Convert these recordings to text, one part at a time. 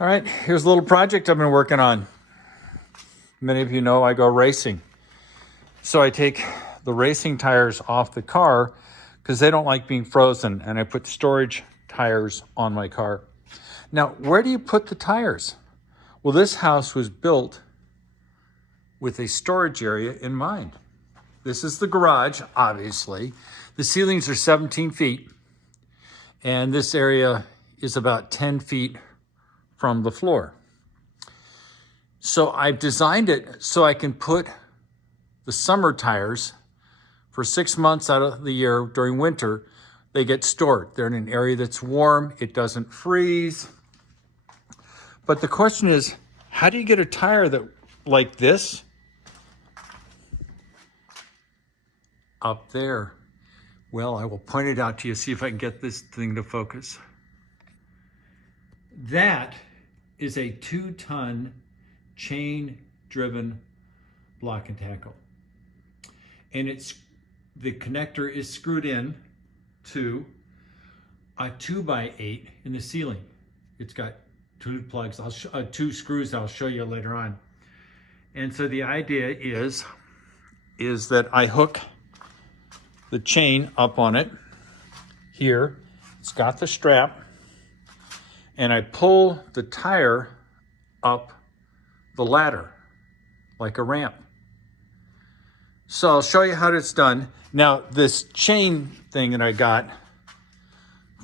All right, here's a little project I've been working on. Many of you know I go racing. So I take the racing tires off the car because they don't like being frozen, and I put storage tires on my car. Now, where do you put the tires? Well, this house was built with a storage area in mind. This is the garage, obviously. The ceilings are 17 feet, and this area is about 10 feet from the floor. So I've designed it so I can put the summer tires for 6 months out of the year. During winter, they get stored. They're in an area that's warm, it doesn't freeze. But the question is, how do you get a tire that like this up there? Well, I will point it out to you, see if I can get this thing to focus. That is a 2-ton chain-driven block and tackle. And the connector is screwed in to a 2x8 in the ceiling. It's got 2 plugs, 2 screws I'll show you later on. And so the idea is that I hook the chain up on it here. It's got the strap, and I pull the tire up the ladder like a ramp. So I'll show you how it's done. Now, this chain thing that I got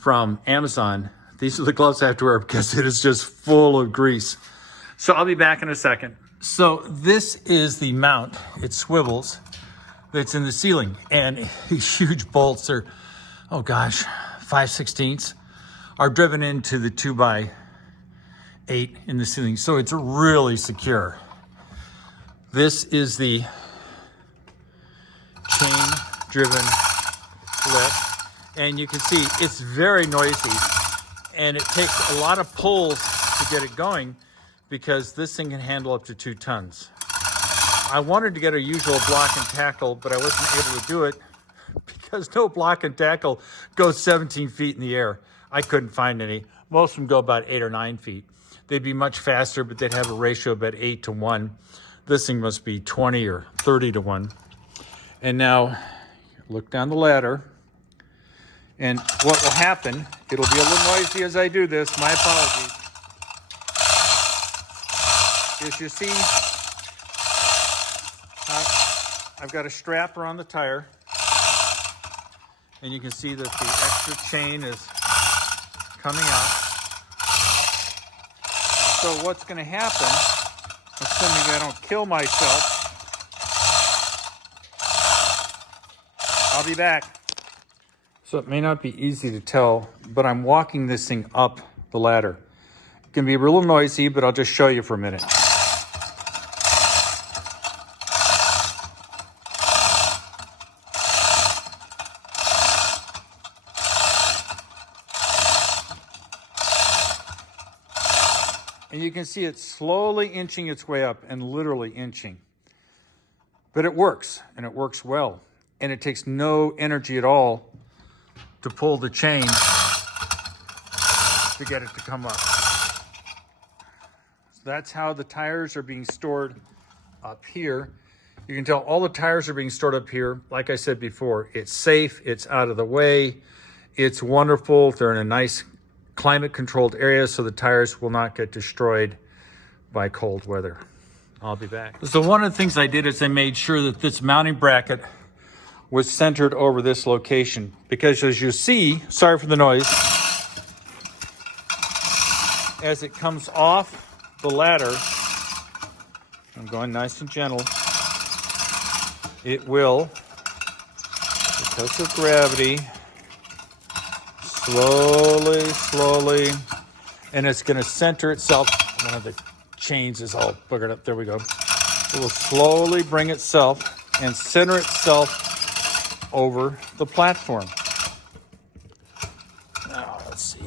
from Amazon, these are the gloves I have to wear because it is just full of grease. So I'll be back in a second. So this is the mount. It swivels. That's in the ceiling, and these huge bolts are, oh gosh, 5/16 are driven into the 2x8 in the ceiling. So it's really secure. This is the chain-driven lift, and you can see it's very noisy, and it takes a lot of pulls to get it going because this thing can handle up to 2 tons. I wanted to get a usual block and tackle, but I wasn't able to do it because no block and tackle goes 17 feet in the air. I couldn't find any. Most of them go about 8 or 9 feet. They'd be much faster, but they'd have a ratio about 8 to 1. This thing must be 20 or 30 to 1. And now look down the ladder, and what will happen, it'll be a little noisy as I do this, my apologies, is you see I've got a strap around the tire, and you can see that the extra chain is coming out. So what's going to happen, assuming I don't kill myself, I'll be back. So it may not be easy to tell, but I'm walking this thing up the ladder. It can be a little noisy, but I'll just show you for a minute. And you can see it slowly inching its way up, and literally inching. But it works, and it works well. And it takes no energy at all to pull the chain to get it to come up. So that's how the tires are being stored up here. You can tell all the tires are being stored up here. Like I said before, it's safe, it's out of the way, it's wonderful. They're in a nice climate-controlled area, so the tires will not get destroyed by cold weather. I'll be back. So one of the things I did is I made sure that this mounting bracket was centered over this location, because as you see, sorry for the noise, as it comes off the ladder, I'm going nice and gentle, it will, because of gravity, slowly, and it's going to center itself. One of the chains is all buggered up. There we go. It will slowly bring itself and center itself over the platform. Now, let's see.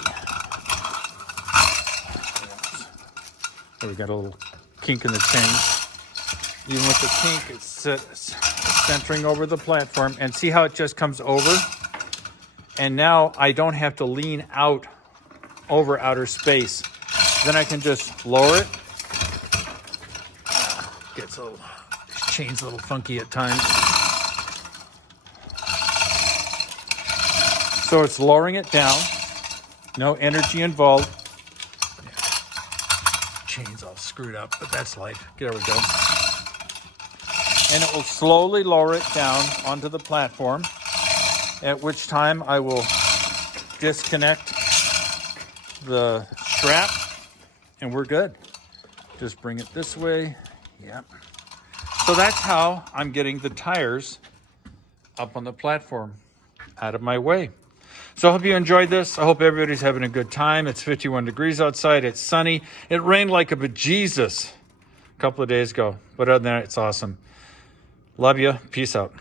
There we got a little kink in the chain. Even with the kink, it's centering over the platform. And see how it just comes over? And now I don't have to lean out over outer space. Then I can just lower it. Gets a little, chain's a little funky at times. So it's lowering it down. No energy involved. Chain's all screwed up, but that's life. There we go. And it will slowly lower it down onto the platform, at which time I will disconnect the strap and we're good. Just bring it this way. Yep. So that's how I'm getting the tires up on the platform out of my way. So I hope you enjoyed this. I hope everybody's having a good time. It's 51 degrees outside. It's sunny. It rained like a bejesus a couple of days ago. But other than that, it's awesome. Love you. Peace out.